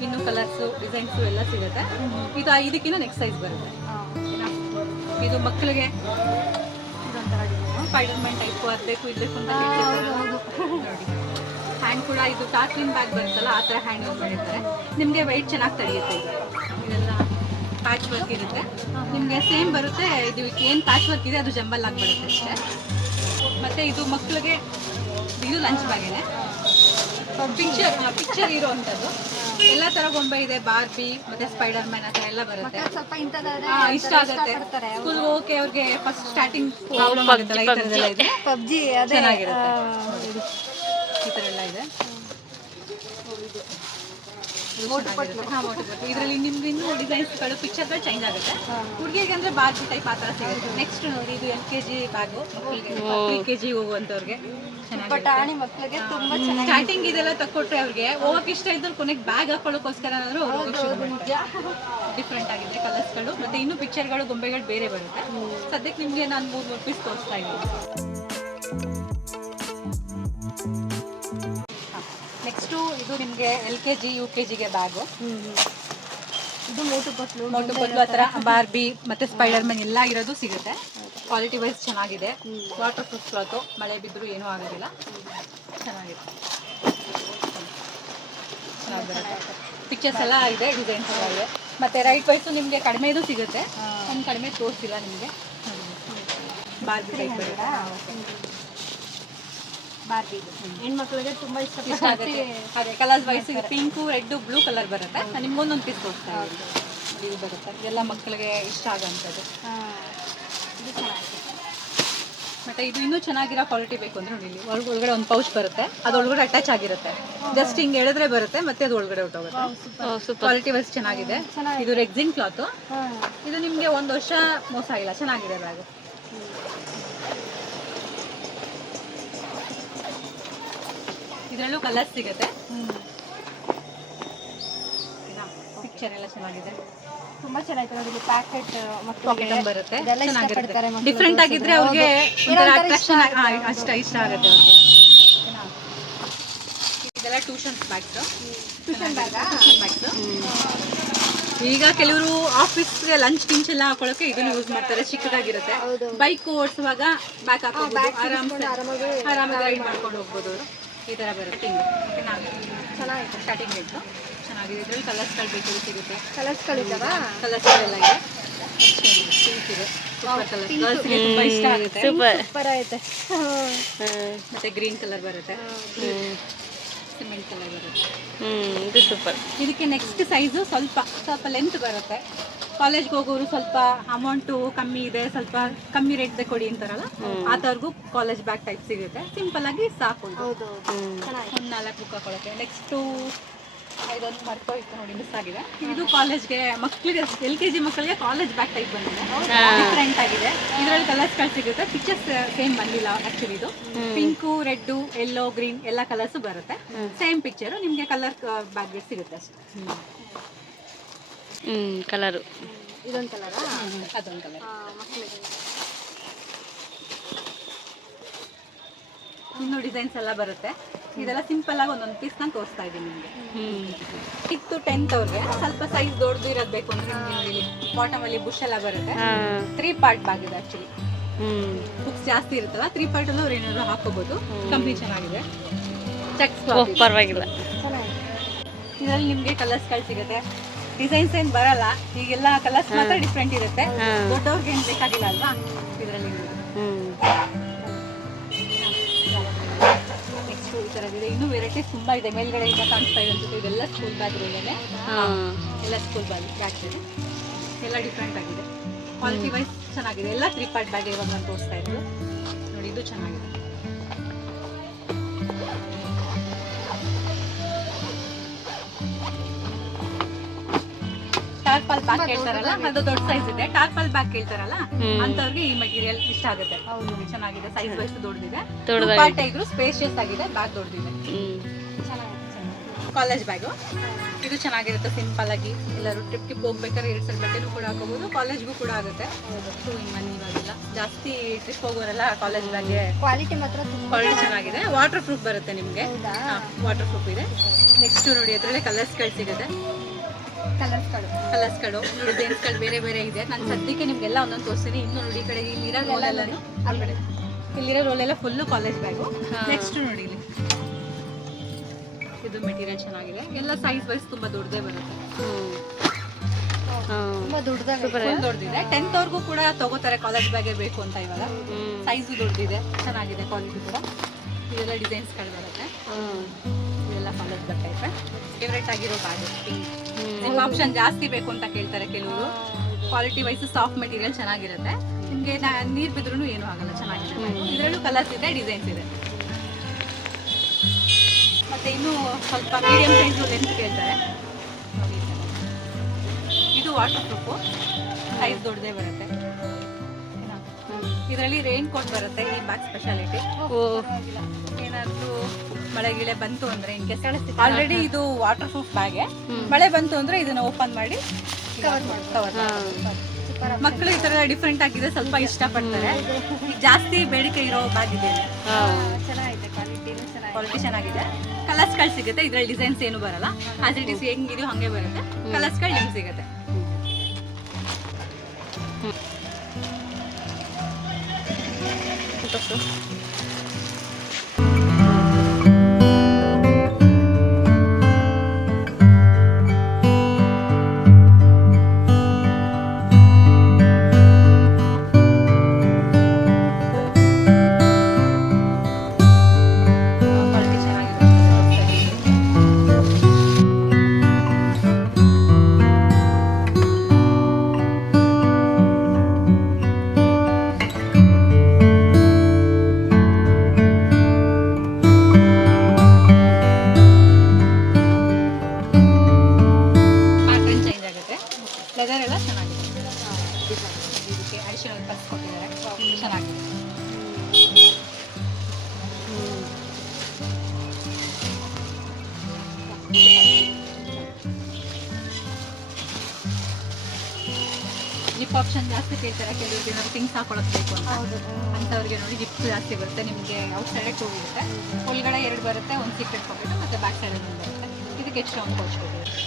ಇನ್ನೂ ಕಲರ್ಸು ಡಿಸೈನ್ಸು ಎಲ್ಲ ಸಿಗುತ್ತೆ. ಇದು ಇದಕ್ಕಿಂತ ನೆಕ್ಸ್ಟ್ ಸೈಜ್ ಬರುತ್ತೆ. ಇದು ಮಕ್ಕಳಿಗೆ ಇದೊಂಥರ ಸ್ಪೈಡರ್ಮ್ಯಾನ್ ಟೈಪು ಅದು ಬೇಕು ಇದು ಬೇಕು ಅಂತ ನೋಡಿ. ಹ್ಯಾಂಡ್ ಕೂಡ ಇದು ಟಾರ್ಕ್ಲಿನ್ ಬ್ಯಾಗ್ ಬರುತ್ತಲ್ಲ, ಆ ಥರ ಹ್ಯಾಂಡ್ ಯೂಸ್ ಮಾಡಿರ್ತಾರೆ. ನಿಮಗೆ ವೆಯ್ಟ್ ಚೆನ್ನಾಗಿ ತಡೆಯುತ್ತೆ. ಇದೆಲ್ಲ ಪ್ಯಾಚ್ ವರ್ಕ್ ಇರುತ್ತೆ. ನಿಮಗೆ ಸೇಮ್ ಬರುತ್ತೆ. ಇದು ಏನು ಪ್ಯಾಚ್ ವರ್ಕ್ ಇದೆ ಅದು ಜಂಬಲ್ ಆಗಿ ಬರುತ್ತೆ ಅಷ್ಟೇ. ಮತ್ತು ಇದು ಮಕ್ಕಳಿಗೆ ಇದು ಲಂಚ್ ಬ್ಯಾಗೇನೆ. ಪಿಕ್ಚರ್ ಇರೋ ಅಂಥದ್ದು ಎಲ್ಲ ಥರ ಗೊಂಬೆ ಇದೆ. ಬಾರ್ಬಿ ಮತ್ತು ಸ್ಪೈಡರ್ ಮ್ಯಾನ್ ಆ ಥರ ಎಲ್ಲ ಬರುತ್ತೆ. ಇಷ್ಟ ಆಗುತ್ತೆ. ಸ್ಕೂಲ್ಗೆ ಹೋಗೋಕೆ ಅವ್ರಿಗೆ ಫಸ್ಟ್ ಸ್ಟಾರ್ಟಿಂಗ್ ಪ್ರಾಬ್ಲಮ್ ಆಗುತ್ತಲ್ಲ, ಈ ಥರದ್ದೆಲ್ಲ ಇದೆ. ಪಬ್ಜಿ ಚೆನ್ನಾಗಿರುತ್ತೆ. ಈ ಥರ ಎಲ್ಲ ಇದೆ. ಇದರಲ್ಲಿ ನಿಮ್ಗೆ ಇನ್ನೂ ಡಿಸೈನ್ಸ್ಗಳು ಪಿಕ್ಚರ್ಗಳು ಚೇಂಜ್ ಆಗುತ್ತೆ. ಹುಡುಗಿಗೆ ಅಂದರೆ ಬಾರ್ಬಿ ಟೈಪ್ ಆ ಥರ ಸಿಗುತ್ತೆ. ನೆಕ್ಸ್ಟ್ ನೋಡಿ ಇದು LKG ಬ್ಯಾಗು, ಮಕ್ಕಳಿಗೆ LKG ಹೋಗುವಂಥವ್ರಿಗೆ ಪಟಾಣಿ ಮಕ್ಕಳಿಗೆ ತುಂಬ ಚೆನ್ನಾಗಿ. ಸ್ಟಾರ್ಟಿಂಗ್ ಇದೆಲ್ಲ ತಕ್ಕೊಟ್ರೆ ಅವ್ರಿಗೆ ಹೋಗಕ್ಕೆ ಇಷ್ಟ ಇದ್ರು ಕೊನೆಗೆ ಬ್ಯಾಗ್ ಹಾಕೊಳ್ಳೋಕ್ಕೋಸ್ಕರ ಏನಾದರೂ ಡಿಫ್ರೆಂಟ್ ಆಗಿದೆ ಕಲರ್ಸ್ಗಳು. ಮತ್ತು ಇನ್ನೂ ಪಿಕ್ಚರ್ಗಳು ಗೊಂಬೆಗಳು ಬೇರೆ ಬರುತ್ತೆ. ಸದ್ಯಕ್ಕೆ ನಿಮಗೆ ನಾನು 3 ಪೀಸ್ ತೋರಿಸ್ತಾ ಇದ್ದೀನಿ. ನೆಕ್ಸ್ಟು ಇದು ನಿಮಗೆ LKG UKGಗೆ ಬ್ಯಾಗು. ಇದು ಮೋಟು ಪತ್ಲು ಆ ಥರ ಬಾರ್ಬಿ ಮತ್ತು ಸ್ಪೈಡರ್ ಮ್ಯಾನ್ ಎಲ್ಲ ಇರೋದು ಸಿಗುತ್ತೆ. ಕ್ವಾಲಿಟಿ ವೈಸ್ ಚೆನ್ನಾಗಿದೆ. ವಾಟರ್ ಪ್ರೂಫ್ ಕ್ಲಾತು, ಮಳೆ ಬಿದ್ದರೂ ಏನೂ ಆಗೋದಿಲ್ಲ. ಚೆನ್ನಾಗಿದೆ. ಚೆನ್ನಾಗಿ ಬರುತ್ತೆ. ಪಿಕ್ಚರ್ಸ್ ಎಲ್ಲ ಇದೆ, ಡಿಸೈನ್ಸ್ ಎಲ್ಲ ಇದೆ. ಮತ್ತು ರೈಟ್ ವೈಸು ನಿಮಗೆ ಕಡಿಮೆದು ಸಿಗುತ್ತೆ. ಒಂದು ಕಡಿಮೆ ತೋರಿಸಿಲ್ಲ ನಿಮಗೆ. ಬಾರ್ಬಿ ಟೈಪ್ ಬರುತ್ತೆ. ಬಾರ್ಬಿ ಹೆಣ್ಮಕ್ಳಿಗೆ ತುಂಬಾ ಇಷ್ಟ ಇಷ್ಟ ಆಗುತ್ತೆ. ಅದೇ colours wise pink red blue colour ಬರುತ್ತೆ. ನಾನು ನಿಮ್ಗೊಂದೊಂದು ಪೀಸ್ ತೋರಿಸ್ತಾ ಇದ್ದೀನಿ. ಇದು ಬರುತ್ತೆ, ಇದೆಲ್ಲ ಮಕ್ಕಳಿಗೆ ಇಷ್ಟ ಆಗೋಂಥದ್ದು. ಇದು ಚೆನ್ನಾಗಿದೆ. ಮತ್ತೆ ಇದು ಇನ್ನೂ ಚೆನ್ನಾಗಿರೋ ಕ್ವಾಲಿಟಿ ಬೇಕು ಅಂದ್ರೆ ನೋಡಿ, ಇಲ್ಲಿ ಒಳಗಡೆ ಒಂದು ಪೌಚ್ ಬರುತ್ತೆ, ಅದು ಒಳಗಡೆ ಅಟ್ಯಾಚ್ ಆಗಿರುತ್ತೆ. ಜಸ್ಟ್ ಹಿಂಗೆ ಎಳೆದ್ರೆ ಬರುತ್ತೆ, ಮತ್ತೆ ಅದು ಒಳಗಡೆ ಹೊರಟೋಗುತ್ತೆ. ಕ್ವಾಲಿಟಿ ವೈಸ್ ಚೆನ್ನಾಗಿದೆ. ಇದು ರೆಕ್ಸಿನ್ ಕ್ಲಾತ್. ಇದು ನಿಮಗೆ 1 ವರ್ಷ ಮೋಸ ಆಗಿಲ್ಲ, ಚೆನ್ನಾಗಿದೆ ಬ್ಯಾಗು. ಇದರಲ್ಲೂ ಕಲರ್ಸ್ ಸಿಗುತ್ತೆ. ಪಿಕ್ಚರ್ ಎಲ್ಲ ಚೆನ್ನಾಗಿದೆ. ತುಂಬಾ ಚೆನ್ನಾಗಿದೆ ನೋಡಿ. ಇಲ್ಲಿ ಪ್ಯಾಕೆಟ್ ಪಾಕೆಟ್ ಬರುತ್ತೆ, ಇದೆಲ್ಲ ಚೆನ್ನಾಗಿರುತ್ತೆ. ಇಷ್ಟಪಡ್ತಾರೆ ಮಕ್ಕಳು. ಡಿಫ್ರೆಂಟ್ ಆಗಿದ್ರೆ ಅವ್ರಿಗೆ ಅಟ್ರಾಕ್ಷನ್ ಇಷ್ಟ ಆಗುತ್ತೆ ಅವ್ರಿಗೆ. ಇದೆಲ್ಲ ಟ್ಯೂಷನ್ ಬ್ಯಾಗ್ಸ್. ಟ್ಯೂಷನ್ ಬ್ಯಾಗಾ? ಬ್ಯಾಗ್ಸ್. ಈಗ ಕೆಲವರು ಆಫೀಸ್ಗೆ ಲಂಚ್ ಟಿಂಚ್ ಎಲ್ಲ ಹಾಕೊಳ್ಳೋಕೆ ಇದನ್ನು ಯೂಸ್ ಮಾಡ್ತಾರೆ, ಚಿಕ್ಕದಾಗಿರುತ್ತೆ. ಬೈಕ್ ಓಡಿಸುವಾಗ ಬ್ಯಾಗ್ ಹಾಕೋಬಹುದು, ಆರಾಮಾಗಿ ರೈಡ್ ಮಾಡ್ಕೊಂಡು ಹೋಗ್ಬೋದು ಅವರು. ಈ ಥರ ಬರುತ್ತೆ. ಚೆನ್ನಾಗಿದೆ. ಸ್ಟಾರ್ಟಿಂಗ್ ರೇಟ್ ಚೆನ್ನಾಗಿದೆ. ಇದರಲ್ಲಿ ಕಲರ್ಸ್ಗಳು ಬೇಕು ಸಿಗುತ್ತೆ. ಕಲರ್ಸ್ಗಳಿದ್ದಾವ? ಕಲರ್ಸ್ಗಳೆಲ್ಲ ಇದೆ. ಪಿಂಕ್ ಇದೆ, ಸೂಪರ್ ಕಲರ್. ಗರ್ಲ್ಸ್ಗೆ ತುಂಬ ಇಷ್ಟ ಆಗುತ್ತೆ. ಸೂಪರ್ ಐತೆ. ಮತ್ತೆ ಗ್ರೀನ್ ಕಲರ್ ಬರುತ್ತೆ, ಸಿಮೆಂಟ್ ಕಲರ್ ಬರುತ್ತೆ. ಇದು ಸೂಪರ್. ಇದಕ್ಕೆ ನೆಕ್ಸ್ಟ್ ಸೈಜು ಸ್ವಲ್ಪ ಲೆಂತ್ ಬರುತ್ತೆ. ಕಾಲೇಜ್ಗೆ ಹೋಗೋರು ಸ್ವಲ್ಪ ಅಮೌಂಟು ಕಮ್ಮಿ ಇದೆ, ಸ್ವಲ್ಪ ಕಮ್ಮಿ ರೇಟ್ದೆ ಕೊಡಿ ಅಂತಾರಲ್ಲ, ಆ ಥರಗೂ ಕಾಲೇಜ್ ಬ್ಯಾಗ್ ಟೈಪ್ ಸಿಗುತ್ತೆ. ಸಿಂಪಲ್ ಆಗಿ ಸಾಕು. ಹೌದು ಚೆನ್ನಾಗಿದೆ. ಒಂದು 4 ಬುಕ್ ಹಾಕೊಳ್ಳೋಕ್ಕೆ. ನೆಕ್ಸ್ಟು ಇದೊಂದು ಮರ್ತೋಯ್ತು ನೋಡಿ, ಮಿಸ್ ಆಗಿದೆ. ಇದು ಕಾಲೇಜ್ಗೆ ಮಕ್ಕಳಿಗೆ, LKG ಮಕ್ಕಳಿಗೆ ಕಾಲೇಜ್ ಬ್ಯಾಗ್ ಟೈಪ್ ಬಂದಿದೆ, ಡಿಫ್ರೆಂಟ್ ಆಗಿದೆ. ಇದರಲ್ಲಿ ಕಲರ್ಸ್ಗಳು ಸಿಗುತ್ತೆ. ಪಿಕ್ಚರ್ಸ್ ಸೇಮ್ ಬಂದಿಲ್ಲ ಆ್ಯಕ್ಚುಲಿ. ಇದು ಪಿಂಕು, ರೆಡ್ಡು, ಯೆಲ್ಲೋ, ಗ್ರೀನ್ ಎಲ್ಲ ಕಲರ್ಸು ಬರುತ್ತೆ. ಸೇಮ್ ಪಿಕ್ಚರು ನಿಮಗೆ ಕಲರ್ ಬ್ಯಾಗ್ ಸಿಗುತ್ತೆ ಅಷ್ಟೇ. ಕಲರು ಇದೊಂದು ಕಲರಾ? ಅದೊಂದು ಕಲರ್. ಮಕ್ಕಳಿಗೆ ಇನ್ನು ಡಿಸೈನ್ಸ್ ಎಲ್ಲ ಬರುತ್ತೆ. ಇದೆಲ್ಲ ಸಿಂಪಲ್ ಆಗಿ ಒಂದೊಂದು ಪೀಸ್ ನಾನು ತೋರಿಸ್ತಾ ಇದ್ದೀನಿ ನಿಮಗೆ. 6th to 10th ಅವ್ರಿಗೆ ಸ್ವಲ್ಪ ಸೈಜ್ ದೊಡ್ಡದು ಇರೋದು ಬೇಕು ಅಂದ್ರೆ ನಿಮಗೆ ನೋಡಿ, ಬಾಟಮ್ ಅಲ್ಲಿ ಬುಷ್ ಎಲ್ಲ ಬರುತ್ತೆ. 3 ಪಾರ್ಟ್ ಬ್ಯಾಗ್ ಇದೆ ಆಕ್ಚುಲಿ. ಬುಕ್ಸ್ ಜಾಸ್ತಿ ಇರುತ್ತಲ್ಲ, 3 ಪಾರ್ಟ್ ಅಲ್ಲೂ ಅವ್ರು ಏನಾದ್ರು ಹಾಕೋಬಹುದು. ಕಂಪ್ನಿ ಚೆನ್ನಾಗಿದೆ. ಚೆಕ್ಸ್ ಪರವಾಗಿಲ್ಲ. ಚೆನ್ನಾಗಿದೆ. ಇದರಲ್ಲಿ ನಿಮಗೆ ಕಲರ್ಸ್ಗಳು ಸಿಗುತ್ತೆ. ಡಿಸೈನ್ಸ್ ಏನು ಬರಲ್ಲ, ಈಗೆಲ್ಲ ಕಲರ್ಸ್ ಮಾತ್ರ ಡಿಫ್ರೆಂಟ್ ಇರುತ್ತೆ. ದೊಡ್ಡವ್ರಿಗೆ ಏನು ಬೇಕಾಗಿಲ್ಲ ಅಲ್ವಾ ಇದರಲ್ಲಿ. ನೆಕ್ಸ್ಟ್ ಈ ಥರದಿದೆ. ಇನ್ನೂ ವೆರೈಟೀಸ್ ತುಂಬ ಇದೆ. ಮೇಲ್ಗಡೆ ಈಗ ಕಾಣಿಸ್ತಾ ಇದೆ ಅನ್ಸುತ್ತೆ. ಇದೆಲ್ಲ ಸ್ಕೂಲ್ ಬ್ಯಾಗ್ಗಳೇ, ಎಲ್ಲ ಸ್ಕೂಲ್ ಬ್ಯಾಗ್ಸ್ ಇದೆ. ಎಲ್ಲ ಡಿಫ್ರೆಂಟ್ ಆಗಿದೆ. ಕ್ವಾಲಿಟಿ ವೈಸ್ ಚೆನ್ನಾಗಿದೆ. ಎಲ್ಲ 3 ಪಾರ್ಟ್ ಬ್ಯಾಗ್ ಇವಾಗ ನಾನು ತೋರಿಸ್ತಾ ಇರೋದು ನೋಡಿ. ಇದು ಚೆನ್ನಾಗಿದೆ. ಟಾರ್ಪಲ್ ಬ್ಯಾಗ್ ಕೇಳ್ತಾರಲ್ಲ, ಅದು ದೊಡ್ಡ ಸೈಜ್ ಇದೆ. ಟಾರ್ಪಲ್ ಬ್ಯಾಗ್ ಕೇಳ್ತಾರಲ್ಲ ಅಂತವ್ರಿಗೆ ಈ ಮಟೀರಿಯಲ್ ಇಷ್ಟ ಆಗುತ್ತೆ. ಹೌದು, ಚೆನ್ನಾಗಿದೆ. ಸೈಜ್ ವೈಸ್ ದೊಡ್ಡದಿದೆ. ಪಾರ್ಟ್ ಇದ್ರು ಸ್ಪೇಷಿಯಸ್ ಆಗಿದೆ. ಬ್ಯಾಗ್ ದೊಡ್ಡದಿದೆ. ಕಾಲೇಜ್ ಬ್ಯಾಗು ಇದು ಚೆನ್ನಾಗಿರುತ್ತೆ. ಸಿಂಪಲ್ ಆಗಿ ಎಲ್ಲರೂ ಟ್ರಿಪ್ಗೆ ಹೋಗ್ಬೇಕಾದ್ರೆ 2 ಸಲ ಬಟ್ಟೆನೂ ಕೂಡ ಹಾಕೋಬಹುದು. ಕಾಲೇಜ್ಗೂ ಕೂಡ ಆಗುತ್ತೆ. 2 in 1 ಇವಾಗೆಲ್ಲ ಜಾಸ್ತಿ ಟ್ರಿಪ್ ಹೋಗೋರೆಲ್ಲ ಕಾಲೇಜ್ ಬ್ಯಾಗ್ಗೆ. ಕ್ವಾಲಿಟಿ ಮಾತ್ರ ಕ್ವಾಲಿಟಿ ಚೆನ್ನಾಗಿದೆ. ವಾಟರ್ ಪ್ರೂಫ್ ಬರುತ್ತೆ ನಿಮಗೆ. ವಾಟರ್ ಪ್ರೂಫ್ ಇದೆ. ನೆಕ್ಸ್ಟ್ ನೋಡಿ, ಅದರಲ್ಲೇ ಕಲರ್ಸ್ಗಳು ಸಿಗುತ್ತೆ. ಕಲರ್ಸ್ಗಳು ಡಿಸೈನ್ಸ್ಗಳು ಬೇರೆ ಬೇರೆ ಇದೆ. ನಾನು ಸದ್ಯಕ್ಕೆ ನಿಮಗೆಲ್ಲ ಒಂದೊಂದು ತೋರಿಸ್ತೀನಿ. ಇನ್ನು ನೋಡಿ, ಈ ಕಡೆ ಇಲ್ಲಿರೋ ರೋಲೆಲ್ಲೂ ಅಲ್ಗಡೆ ಇಲ್ಲಿರೋ ರೋಲೆಲ್ಲ ಫುಲ್ಲು ಕಾಲೇಜ್ ಬ್ಯಾಗು. ನೆಕ್ಸ್ಟ್ ನೋಡಿ, ಇಲ್ಲಿ ಇದು ಮೆಟೀರಿಯಲ್ ಚೆನ್ನಾಗಿದೆ. ಎಲ್ಲ ಸೈಜ್ ವೈಸ್ ತುಂಬ ದೊಡ್ಡದೇ ಬರುತ್ತೆ. ತುಂಬಾ ದೊಡ್ಡದಿದೆ. 10th ಅವ್ರಿಗೂ ಕೂಡ ತಗೋತಾರೆ ಕಾಲೇಜ್ ಬ್ಯಾಗೇ ಬೇಕು ಅಂತ. ಇವಾಗ ಸೈಜು ದೊಡ್ಡದಿದೆ, ಚೆನ್ನಾಗಿದೆ. ಕ್ವಾಲಿಟಿ ಕೂಡ. ಇದೆಲ್ಲ ಡಿಸೈನ್ಸ್ಗಳು ಬರುತ್ತೆ. ಇದೆಲ್ಲ ಕಾಲೇಜ್ ಬ್ಯಾಗ್ ಟೈಪ್ ಫೇವ್ರೇಟ್ ಆಗಿರೋ ಬ್ಯಾಗ್. ಆಪ್ಷನ್ ಜಾಸ್ತಿ ಬೇಕು ಅಂತ ಕೇಳ್ತಾರೆ ಕೆಲವರು. ಕ್ವಾಲಿಟಿ ವೈಸ್ ಸಾಫ್ಟ್ ಮೆಟೀರಿಯಲ್ ಚೆನ್ನಾಗಿರುತ್ತೆ. ನಿಮಗೆ ನೀರು ಬಿದ್ರೂ ಏನೂ ಆಗಲ್ಲ, ಚೆನ್ನಾಗಿದೆ. ಇದರಲ್ಲೂ ಕಲರ್ಸ್ ಇದೆ, ಡಿಸೈನ್ಸ್ ಇದೆ. ಮತ್ತೆ ಇನ್ನು ಸ್ವಲ್ಪ ಮೀಡಿಯಂ ಸೈಜು ಲೆಂತ್ ಕೇಳ್ತಾರೆ. ಇದು ವಾಟರ್ ಪ್ರೂಫು, ಸೈಜ್ ದೊಡ್ಡದೇ ಬರುತ್ತೆ. ಇದರಲ್ಲಿ ರೈನ್ ಕೋಟ್ ಬರುತ್ತೆ. ಈ ಬ್ಯಾಗ್ ಸ್ಪೆಷಾಲಿಟಿ. ಏನಾದರೂ ಮಳೆ ಗಿಳೆ ಬಂತು ಅಂದ್ರೆ, ಇನ್ ಕೇಸ್ ಆಲ್ರೆಡಿ ಇದು ವಾಟರ್ ಪ್ರೂಫ್ ಬ್ಯಾಗೆ, ಮಳೆ ಬಂತು ಅಂದ್ರೆ ಇದನ್ನ ಓಪನ್ ಮಾಡಿ ಕವರ್ ಮಕ್ಕಳು ಈ ತರ ಡಿಫ್ರೆಂಟ್ ಆಗಿದೆ, ಸ್ವಲ್ಪ ಇಷ್ಟಪಡ್ತಾರೆ. ಈಗ ಜಾಸ್ತಿ ಬೇಡಿಕೆ ಇರೋ ಬ್ಯಾಗ್ ಇದೆ. ಚೆನ್ನಾಗಿದೆ. ಕ್ವಾಲಿಟಿ ಚೆನ್ನಾಗಿದೆ. ಕಲರ್ಸ್ಗಳು ಸಿಗುತ್ತೆ. ಇದ್ರಲ್ಲಿ ಡಿಸೈನ್ಸ್ ಏನು ಬರಲ್ಲ. ಆಸ್ ಇಟ್ ಈಸ್ ಹೆಂಗಿದೆಯೋ ಹಂಗೆ ಬರುತ್ತೆ. ಕಲರ್ಸ್ಗಳು ಹೆಂಗೆ ಸಿಗುತ್ತೆ. ಗಿಫ್ಟ್ ಆಪ್ಷನ್ ಜಾಸ್ತಿ ಕೇಳ್ತಾರೆ ಕೆಲವ್ರಿಗೆ, ಏನಾದ್ರು ಥಿಂಗ್ಸ್ ಹಾಕೊಳಕ್ ಬೇಕು ಅಂತ. ಅಂಥವ್ರಿಗೆ ನೋಡಿ ಗಿಫ್ಟ್ ಜಾಸ್ತಿ ಬರುತ್ತೆ ನಿಮಗೆ. ಔಟ್ ಸೈಡೇ 2 ಇರುತ್ತೆ, ಒಳಗಡೆ 2 ಬರುತ್ತೆ, ಒಂದು ಸೀಕ್ರೆಟ್ ಪಾಕೆಟ್ ಮತ್ತು ಬ್ಯಾಕ್ ಸೈಡಲ್ಲಿ 1 ಬರುತ್ತೆ. ಇದಕ್ಕೆ ಎಕ್ಸ್ಟ್ರಾ ಒಂದು ಪೌಚ್ ಕೊಟ್ಟಿರುತ್ತೆ.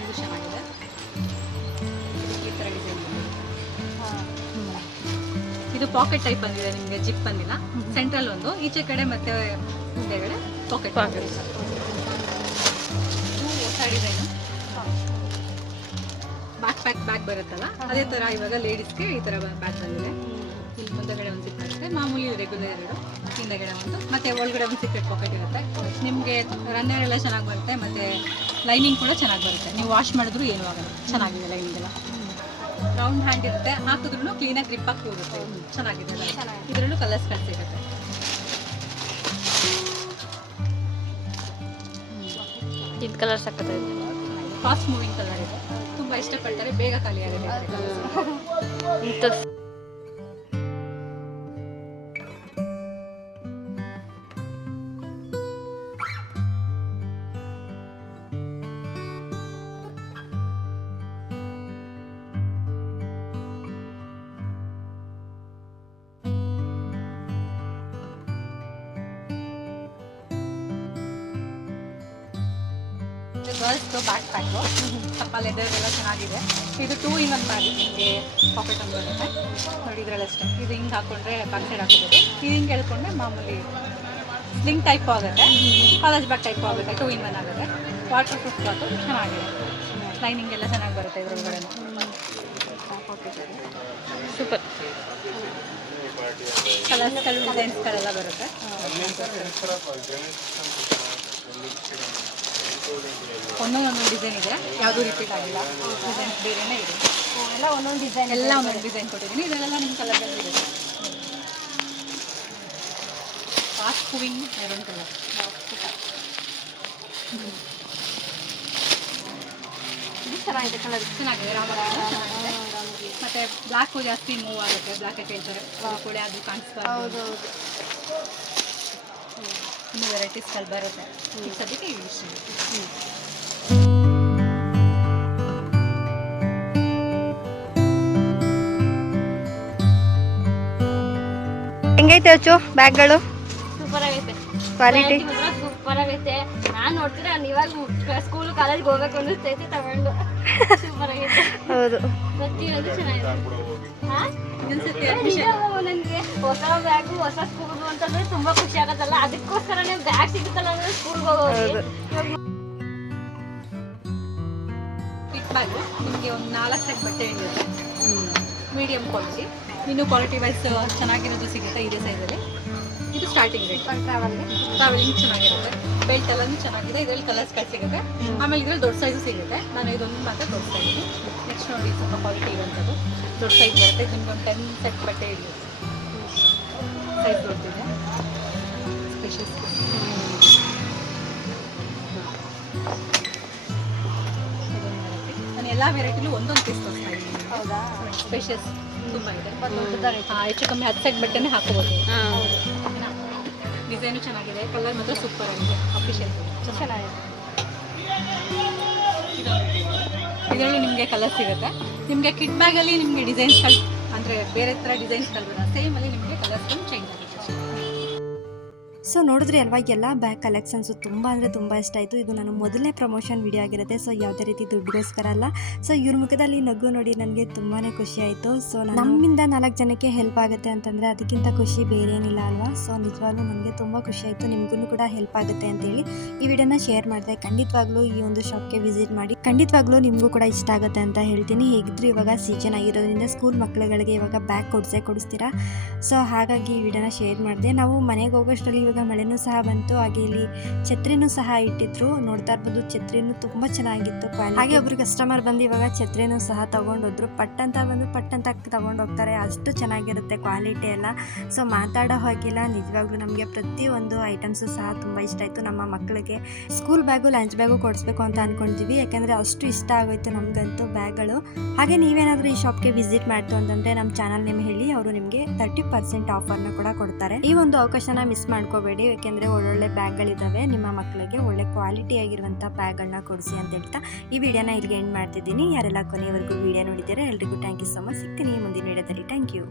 ಇದು ಚೆನ್ನಾಗಿದೆ, ಈ ಥರ ಡಿಸೈನ್ ಬಂದಿದೆ. ಇದು ಪಾಕೆಟ್ ಟೈಪ್ ಬಂದಿದೆ ನಿಮಗೆ, ಜಿಪ್ ಬಂದಿಲ್ಲ. ಸೆಂಟ್ರಲ್ ಒಂದು, ಈಚೆ ಕಡೆ ಮತ್ತೆ ಹಿಂದೆಗಡೆ ಪಾಕೆಟ್. ಹೊಸ ಡಿಸೈನು ಬ್ಯಾಕ್ ಬರುತ್ತಲ್ಲ, ಅದೇ ಥರ ಇವಾಗ ಲೇಡೀಸ್ಗೆ ಈ ಥರ ಬ್ಯಾಗ್ ಬಂದಿದೆ. ಇಲ್ಲಿ ಮುಂದೆಗಡೆ ಒಂದು ಜಿಪ್ ಬರುತ್ತೆ, ಮಾಮೂಲಿ ರೆಗ್ಯುಲರ್ 2, ಹಿಂದೆಗಡೆ ಒಂದು, ಮತ್ತೆ ಒಳಗಡೆ ಒಂದು ಸೀಕ್ರೆಟ್ ಪಾಕೆಟ್ ಇರುತ್ತೆ. ನಿಮಗೆ ರನ್ನರ್ ಎಲ್ಲ ಚೆನ್ನಾಗಿ ಬರುತ್ತೆ, ಮತ್ತು ಲೈನಿಂಗ್ ಕೂಡ ಚೆನ್ನಾಗಿ ಬರುತ್ತೆ. ನೀವು ವಾಶ್ ಮಾಡಿದ್ರು ಏನೂ ಆಗಲ್ಲ, ಚೆನ್ನಾಗಿದೆ ಲೈನಿಂಗ್ ಎಲ್ಲ. ರೌಂಡ್ ಹ್ಯಾಂಡ್ ಇರುತ್ತೆ, ಹಾಕಿದ್ರೂ ಕ್ಲೀನಾಗಿ ಗ್ರಿಪ್ ಆಗಿ ಹೋಗುತ್ತೆ. ಚೆನ್ನಾಗಿದೆ, ಇದರಲ್ಲೂ ಕಲರ್ಸ್ ಸಿಗುತ್ತೆ. ಇದು ಕಲರ್ ಸಕ್ಕತ್ತಾಗಿದೆ. ಫಾಸ್ಟ್ ಮೂವಿಂಗ್ ಕಲರ್ ಇದೆ, ತುಂಬ ಇಷ್ಟಪಡ್ತಾರೆ, ಬೇಗ ಖಾಲಿ ಆಗುತ್ತೆ. ಇಂಥ ಗರ್ಲ್ಸ್ದು ಬ್ಯಾಕ್ ಪ್ಯಾಕು ಸ್ವಲ್ಪ ಲೆದರ್ ಎಲ್ಲ ಚೆನ್ನಾಗಿದೆ. ಇದು 2 in 1 ಬ್ಯಾಗ್, ನಿಮಗೆ ಪಾಕೆಟ್ ಒಂದು ಬರುತ್ತೆ ನೋಡಿ. ಇದರಲ್ಲಿ ಅಷ್ಟೇ, ಇದು ಹಿಂಗೆ ಹಾಕ್ಕೊಂಡ್ರೆ ಬ್ಯಾಕ್ ಸೈಡ್ ಹಾಕೋಬೋದು. ಇದು ಹಿಂಗೆ ಹೇಳ್ಕೊಂಡ್ರೆ ಮಾಮೂಲಿ ಸ್ಲಿಂಗ್ ಟೈಪ್ ಆಗುತ್ತೆ, ಕಾಲೇಜ್ ಬ್ಯಾಗ್ ಟೈಪ್ ಆಗುತ್ತೆ. 2 in 1 ಆಗುತ್ತೆ. ವಾಟರ್ ಪ್ರೂಫ್ ಕ್ಲಾತು ಚೆನ್ನಾಗಿದೆ, ಲೈನಿಂಗ್ ಎಲ್ಲ ಚೆನ್ನಾಗಿ ಬರುತ್ತೆ ಇದರೊಳಗಡೆ. ಸೂಪರ್. ಕಲರ್ಸ್ಗಳು ಡಿಸೈನ್ಸ್ಗಳೆಲ್ಲ ಬರುತ್ತೆ. ಒಂದೊಂದು ಡಿಸೈನ್ ಇದೆ, ಯಾವುದೂ ರಿಪೀಟ್ ಆಗಿಲ್ಲ. ಡಿಸೈನ್ಸ್ ಬೇರೆನೇ ಇದೆ, ಎಲ್ಲ ಒಂದೊಂದು ಡಿಸೈನ್, ಎಲ್ಲ ಒಂದೊಂದು ಡಿಸೈನ್ ಕೊಟ್ಟಿದ್ದೀನಿ. ಇದೆಲ್ಲ ನಿಮ್ಮ ಕಲರ್ದಲ್ಲಿ ಇದೆ. ಫಾಸ್ಟ್ ಮೂವಿಂಗ್ ಮೆರೂನ್ ಕಲರ್ ಇದು ಚೆನ್ನಾಗಿದೆ, ಕಲರ್ ಚೆನ್ನಾಗಿದೆ. ರಾಮರಾಜ ಚೆನ್ನಾಗಿದೆ. ಮತ್ತು ಬ್ಲ್ಯಾಕು ಜಾಸ್ತಿ ಮೂವ್ ಆಗುತ್ತೆ, ಬ್ಲ್ಯಾಕ್ ಹೇಳ್ತಾರೆ ಕೊಳೆ ಅದು ಕಾಣಿಸ್ಬಾರ್ದು. ಹೌದು. ಇನ್ನೂ ವೆರೈಟೀಸ್ಗಳು ಬರುತ್ತೆ. ಈಗ ಸದ್ಯಕ್ಕೆ ಇಷ್ಟು. ಹೆಂಗೈತೆ ಅಚ್ಚು ಬ್ಯಾಗ್ಗಳು? ಸೂಪರ್ ಆಗೈತೆ, ಕ್ವಾಲಿಟಿ ಸೂಪರ್ ಆಗೈತೆ. ನಾನು ನೋಡ್ತೀರಾ ಇವಾಗ ಸ್ಕೂಲ್ ಕಾಲೇಜ್ಗೆ ಹೋಗ್ಬೇಕು ಅನ್ನಿಸ್ತೈತೆ ತಗೊಂಡು. ಸೂಪರ್ ಆಗೈತೆ. ಹೌದು, ಪ್ರತಿಯೊಂದು ಚೆನ್ನಾಗಿದೆ. ಇನ್ನೊಂದ್ಸತಿ ನನಗೆ ಹೊಸ ಬ್ಯಾಗು ಹೊಸ ಸ್ಕೂಲ್ ಅಂತಂದ್ರೆ ತುಂಬಾ ಖುಷಿ ಆಗತ್ತಲ್ಲ, ಅದಕ್ಕೋಸ್ಕರನೇ ಬ್ಯಾಗ್ ಸಿಗುತ್ತಲ್ಲ ಅಂದ್ರೆ ಸ್ಕೂಲ್ಗೆ ಹೋಗೋದು. ಫಿಟ್ ಬ್ಯಾಗು ನಿಮಗೆ ಒಂದು 4 ಸೆಟ್ ಬಟ್ಟೆ ಹಿಡಿಯುತ್ತೆ. ಮೀಡಿಯಮ್ ಕ್ವಾಲಿಟಿ, ಇನ್ನೂ ಕ್ವಾಲಿಟಿ ವೈಸ್ ಚೆನ್ನಾಗಿರೋದು ಸಿಗುತ್ತೆ ಇದೇ ಸೈಜಲ್ಲಿ. ಇದು ಸ್ಟಾರ್ಟಿಂಗ್ ರೇಟ್. ಟ್ರಾವೆಲಿಂಗ್ ಚೆನ್ನಾಗಿರುತ್ತೆ. ಬೆಲ್ಟ್ ಎಲ್ಲನೂ ಚೆನ್ನಾಗಿದೆ. ಇದರಲ್ಲಿ ಕಲರ್ಸ್ಗಳು ಸಿಗುತ್ತೆ. ಆಮೇಲೆ ಇದರಲ್ಲಿ ದೊಡ್ಡ ಸೈಜು ಸಿಗುತ್ತೆ. ನಾನು ಇದೊಂದು ಮಾತ್ರ ದೊಡ್ಡ ಸೈಜು. ನೆಕ್ಸ್ಟ್ ನೋಡಿ ಸ್ವಲ್ಪ ಕ್ವಾಲಿಟಿ ಇರುವಂಥದ್ದು ದೊಡ್ಡ ಸೈಜ್ ಬರುತ್ತೆ. ನಿಮ್ಗೆ ಒಂದು 10 ಸೆಟ್ ಬಟ್ಟೆ ಹಿಡಿಯುತ್ತೆ. ಸೈಜ್ ದೊಡ್ಡದಿದೆ. ಸ್ಪೆಷಲ್ ನಾನು ಎಲ್ಲ ವೆರೈಟಿಲೂ ಒಂದೊಂದು ಪೀಸ್ ತೋರಿಸ್ತಾ ಇದ್ದೀನಿ. ಹೌದಾ? ಸ್ಪೆಷಲ್ಸ್ ತುಂಬ ಇದೆ. ದೊಡ್ಡದಾಗೈತೆ. ಹೆಚ್ಚು ಕಮ್ಮಿ 10 ಸೆಟ್ ಬಟ್ಟೆನೇ ಹಾಕೋಬೋದು. ಡಿಸೈನು ಚೆನ್ನಾಗಿದೆ, ಕಲರ್ ಮಾತ್ರ ಸೂಪರ್ ಆಗಿದೆ. ಅಫಿಷಿಯಲ್ ಚೆನ್ನಾಗಿದೆ. ಇದರಲ್ಲಿ ನಿಮಗೆ ಕಲರ್ ಸಿಗುತ್ತೆ. ನಿಮಗೆ ಕಿಟ್ ಬ್ಯಾಗಲ್ಲಿ ನಿಮಗೆ ಡಿಸೈನ್ಸ್ಗಳು ಅಂದರೆ ಬೇರೆ ಥರ ಡಿಸೈನ್ಸ್ಗಳು ಬರೋದು, ಸೇಮಲ್ಲಿ ನಿಮಗೆ ಕಲರ್ಸ್ಗಳು ಚೇಂಜ್ ಆಗುತ್ತೆ. ಸೊ ನೋಡಿದ್ರಿ ಅಲ್ವಾ, ಎಲ್ಲ ಬ್ಯಾಗ್ ಕಲೆಕ್ಷನ್ಸು ತುಂಬ ಅಂದರೆ ತುಂಬ ಇಷ್ಟ ಆಯಿತು. ಇದು ನಾನು ಮೊದಲನೇ ಪ್ರಮೋಷನ್ ವಿಡಿಯೋ ಆಗಿರುತ್ತೆ. ಸೊ ಯಾವುದೇ ರೀತಿ ದುಡ್ಡುಗೋಸ್ಕರ ಅಲ್ಲ. ಸೊ ಇವ್ರ ಮುಖದಲ್ಲಿ ನಗು ನೋಡಿ ನನಗೆ ತುಂಬಾ ಖುಷಿ ಆಯಿತು. ಸೊ ನಮ್ಮಿಂದ 4 ಜನಕ್ಕೆ ಹೆಲ್ಪ್ ಆಗುತ್ತೆ ಅಂತಂದರೆ ಅದಕ್ಕಿಂತ ಖುಷಿ ಬೇರೆ ಏನಿಲ್ಲ ಅಲ್ವಾ. ಸೊ ನಿಜವಾಗ್ಲೂ ನನಗೆ ತುಂಬ ಖುಷಿ ಆಯಿತು. ನಿಮಗೂ ಕೂಡ ಹೆಲ್ಪ್ ಆಗುತ್ತೆ ಅಂತೇಳಿ ಈ ವಿಡಿಯೋನ ಶೇರ್ ಮಾಡಿದೆ. ಖಂಡಿತವಾಗ್ಲೂ ಈ ಒಂದು ಶಾಪ್ಗೆ ವಿಸಿಟ್ ಮಾಡಿ, ಖಂಡಿತವಾಗ್ಲೂ ನಿಮಗೂ ಕೂಡ ಇಷ್ಟ ಆಗುತ್ತೆ ಅಂತ ಹೇಳ್ತೀನಿ. ಹೇಗಿದ್ರು ಇವಾಗ ಸೀಸನ್ ಆಗಿರೋದ್ರಿಂದ ಸ್ಕೂಲ್ ಮಕ್ಕಳುಗಳಿಗೆ ಇವಾಗ ಬ್ಯಾಗ್ ಕೊಡಿಸ್ತೀರಾ. ಸೊ ಹಾಗಾಗಿ ಈ ವಿಡಿಯೋನ ಶೇರ್ ಮಾಡಿದೆ. ನಾವು ಮನೆಗೆ ಹೋಗೋಷ್ಟರಲ್ಲಿ ಇವಾಗ ಮಳೆನೂ ಸಹ ಬಂತು. ಹಾಗೆ ಇಲ್ಲಿ ಛತ್ರಿನೂ ಸಹ ಇಟ್ಟಿದ್ರು, ನೋಡ್ತಾ ಇರ್ಬೋದು. ಛತ್ರಿನೂ ತುಂಬ ಚೆನ್ನಾಗಿತ್ತು. ಹಾಗೆ ಒಬ್ರು ಕಸ್ಟಮರ್ ಬಂದು ಇವಾಗ ಛತ್ರಿನೂ ಸಹ ತಗೊಂಡೋದ್ರು. ಪಟ್ ಅಂತ ತಗೊಂಡೋಗ್ತಾರೆ. ಅಷ್ಟು ಚೆನ್ನಾಗಿರುತ್ತೆ ಕ್ವಾಲಿಟಿ ಎಲ್ಲ. ಸೊ ಮಾತಾಡೋ ಹಾಗಿಲ್ಲ, ನಿಜವಾಗ್ಲೂ ನಮಗೆ ಪ್ರತಿಯೊಂದು ಐಟಮ್ಸು ಸಹ ತುಂಬ ಇಷ್ಟ ಆಯಿತು. ನಮ್ಮ ಮಕ್ಕಳಿಗೆ ಸ್ಕೂಲ್ ಬ್ಯಾಗು ಲಂಚ್ ಬ್ಯಾಗು ಕೊಡಿಸ್ಬೇಕು ಅಂತ ಅಂದ್ಕೊಂಡಿದ್ವಿ, ಯಾಕಂದರೆ ಅಷ್ಟು ಇಷ್ಟ ಆಗೋಯ್ತು ನಮಗಂತೂ ಬ್ಯಾಗ್ಗಳು. ಹಾಗೆ ನೀವೇನಾದರೂ ಈ ಶಾಪ್ಗೆ ವಿಸಿಟ್ ಮಾಡ್ತು ಅಂತಂದರೆ ನಮ್ಮ ಚಾನಲ್ ನೇಮ್ ಹೇಳಿ, ಅವರು ನಿಮಗೆ 30% ಆಫರ್ನ ಕೂಡ ಕೊಡ್ತಾರೆ. ಈ ಒಂದು ಅವಕಾಶನ ಮಿಸ್ ಮಾಡ್ಕೋಬೇಡಿ. ಹೋಗಬೇಡಿ, ಯಾಕೆಂದರೆ ಒಳ್ಳೊಳ್ಳೆ ಬ್ಯಾಗ್ಗಳಿದ್ದಾವೆ. ನಿಮ್ಮ ಮಕ್ಕಳಿಗೆ ಒಳ್ಳೆ ಕ್ವಾಲಿಟಿ ಆಗಿರುವಂಥ ಬ್ಯಾಗ್ಗಳನ್ನ ಕೊಡಿಸಿ ಅಂತ ಹೇಳ್ತಾ ಈ ವಿಡಿಯೋನ ಇಲ್ಲಿಗೆ ಎಂಡ್ ಮಾಡ್ತಿದ್ದೀನಿ. ಯಾರೆಲ್ಲ ಕೊನೆಯವರೆಗೂ ವಿಡಿಯೋ ನೋಡಿದ್ದೀರಾ ಎಲ್ರಿಗೂ ಥ್ಯಾಂಕ್ ಯು ಸೊ ಮಚ್. ಸಿಗ್ತೀನಿ ಮುಂದಿನ ವಿಡಿಯೋದಲ್ಲಿ. Thank you.